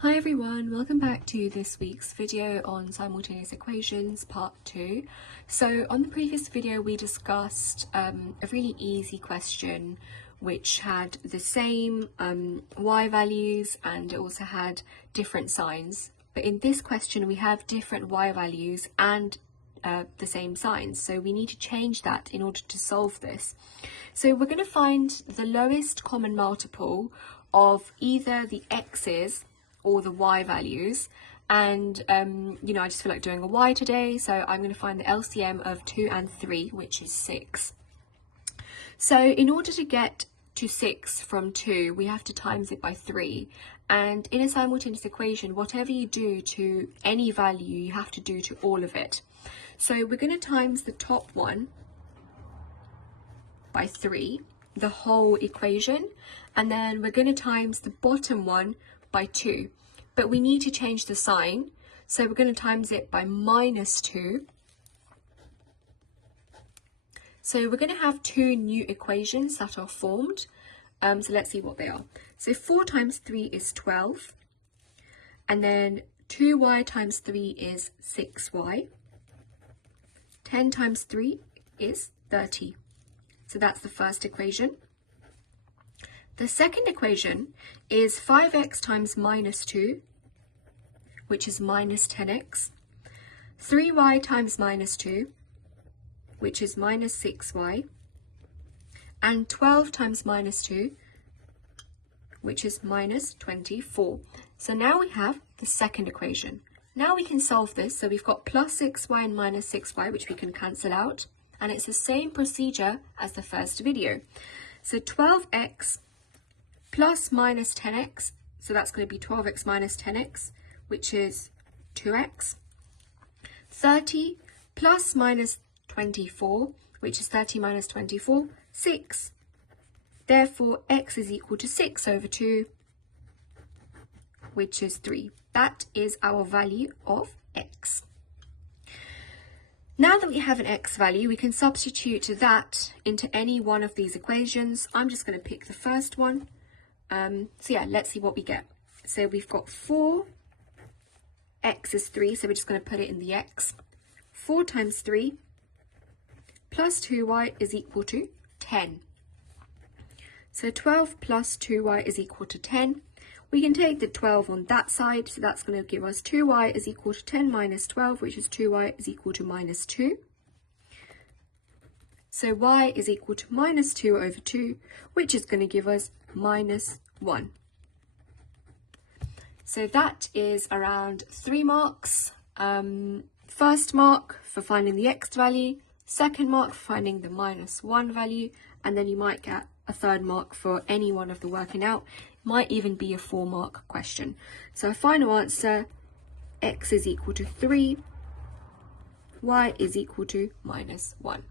Hi everyone, welcome back to this week's video on simultaneous equations part 2. So on the previous video we discussed a really easy question which had the same y values and it also had different signs. But in this question we have different y values and the same signs, so we need to change that in order to solve this. So we're going to find the lowest common multiple of either the x's or the y values, and I just feel like doing a y today, so I'm going to find the LCM of 2 and 3, which is 6. So in order to get to 6 from 2, we have to times it by 3, and in a simultaneous equation, whatever you do to any value, you have to do to all of it. So we're going to times the top one by 3, the whole equation, and then we're going to times the bottom one by 2, but we need to change the sign, so we're going to times it by minus 2. So we're going to have two new equations that are formed, so let's see what they are. So 4 times 3 is 12, and then 2y times 3 is 6y, 10 times 3 is 30. So that's the first equation. The second equation is 5x times minus 2, which is minus 10x, 3y times minus 2, which is minus 6y, and 12 times minus 2, which is minus 24. So now we have the second equation. Now we can solve this, so we've got plus 6y and minus 6y, which we can cancel out, and it's the same procedure as the first video. So 12x plus minus 10x, so that's going to be 12x minus 10x, which is 2x. 30 plus minus 24, which is 30 minus 24, 6. Therefore, x is equal to 6 over 2, which is 3. That is our value of x. Now that we have an x value, we can substitute that into any one of these equations. I'm just going to pick the first one. Let's see what we get. So we've got 4, x is 3, so we're just going to put it in the x. 4 times 3 plus 2y is equal to 10. So 12 plus 2y is equal to 10. We can take the 12 on that side, so that's going to give us 2y is equal to 10 minus 12, which is 2y is equal to minus 2. So y is equal to minus 2 over 2, which is going to give us minus 1. So that is around 3 marks. First mark for finding the x value, second mark for finding the minus 1 value, and then you might get a third mark for any one of the working out. It might even be a 4-mark question. So our final answer, x is equal to 3, y is equal to minus 1.